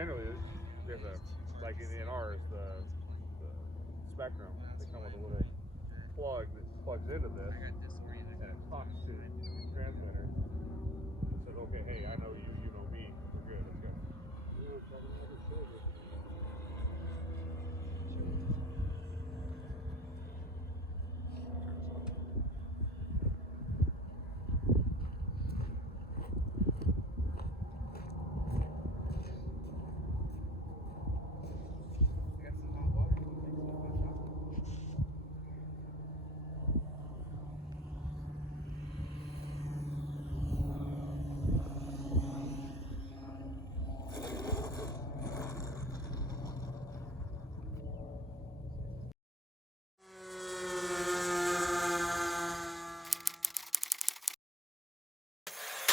generally, there's a, like in ours, the Spectrum, they come with a little plug that plugs into this, and it talks to the transmitter.